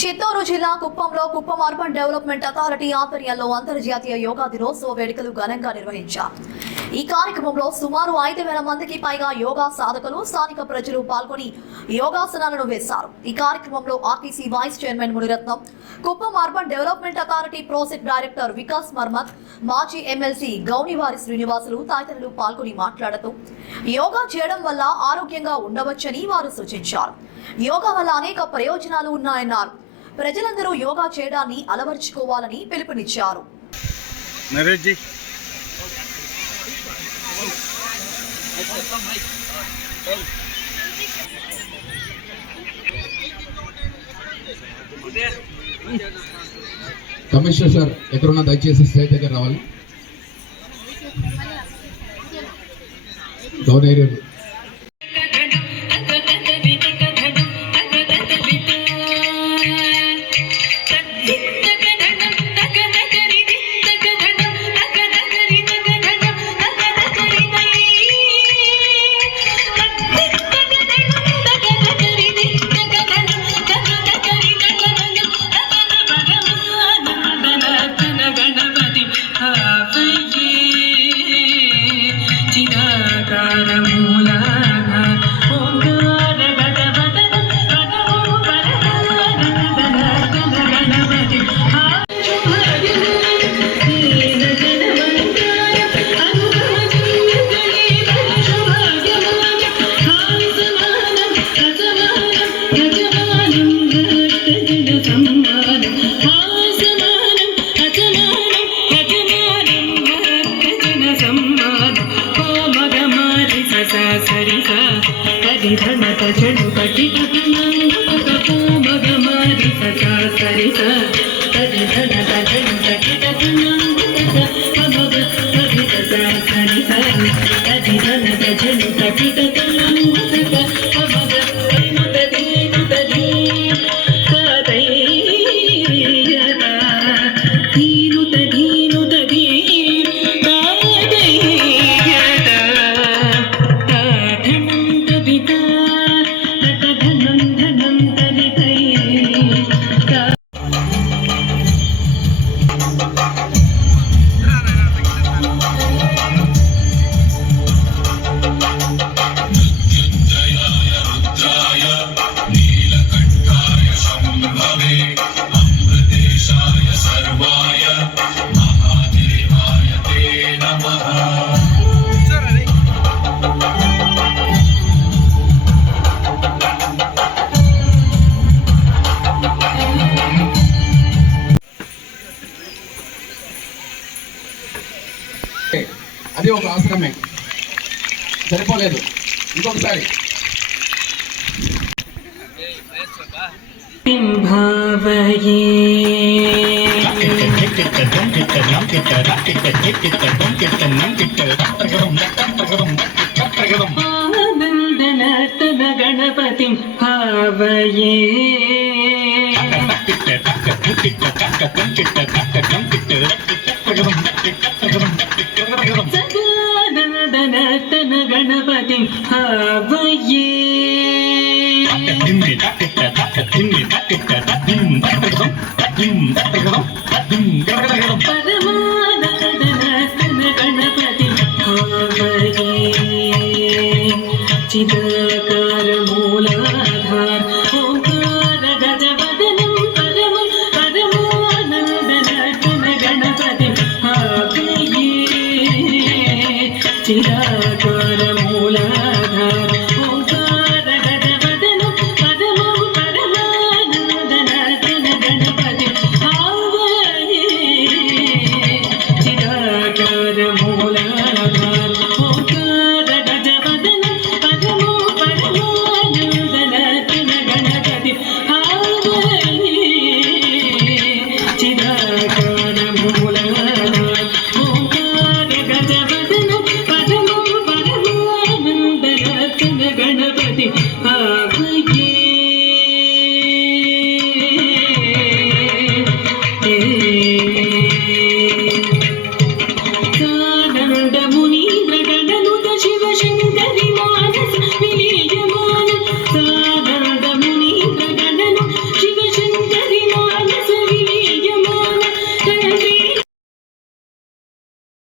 చిత్తూరు జిల్లా కుప్పంలో Kuppam urban development authority ఆధ్వర్యంలో అంతర్జాతీయ యోగా దినోత్సవ వేడుకలు ఘనంగా నిర్వహించారు. ఈ కార్యక్రమంలో సుమారు 5,000 మందికి పైగా యోగా సాధకులు, స్థానిక ప్రజలు పాల్గొని యోగాసనాలను వేశారు. ఈ కార్యక్రమంలో RTC vice chairman Muniratnam, Kuppam urban development authority project director Vikas Marmat, మాజీ ఎమ్మెల్సీ గౌనివారి శ్రీనివాసులు తదితరులు పాల్గొని మాట్లాడుతూ యోగా చేయడం వల్ల ఆరోగ్యంగా ఉండవచ్చని వారు సూచించారు. యోగా వల్ల అనేక ప్రయోజనాలు ఉన్నాయన్నారు. ప్రజలందరూ యోగా చేయడాన్ని అలవర్చుకోవాలని పిలుపునిచ్చారు. కమిషనర్ సార్ ఎక్కడున్నా దయచేసి స్టేజ్ దగ్గర రావాలి. గౌరవ అది ఒక ఆశ్రమే సరిపోలేదు. ఇంకొకసారి గణపతి భావయే గణపతి భావయే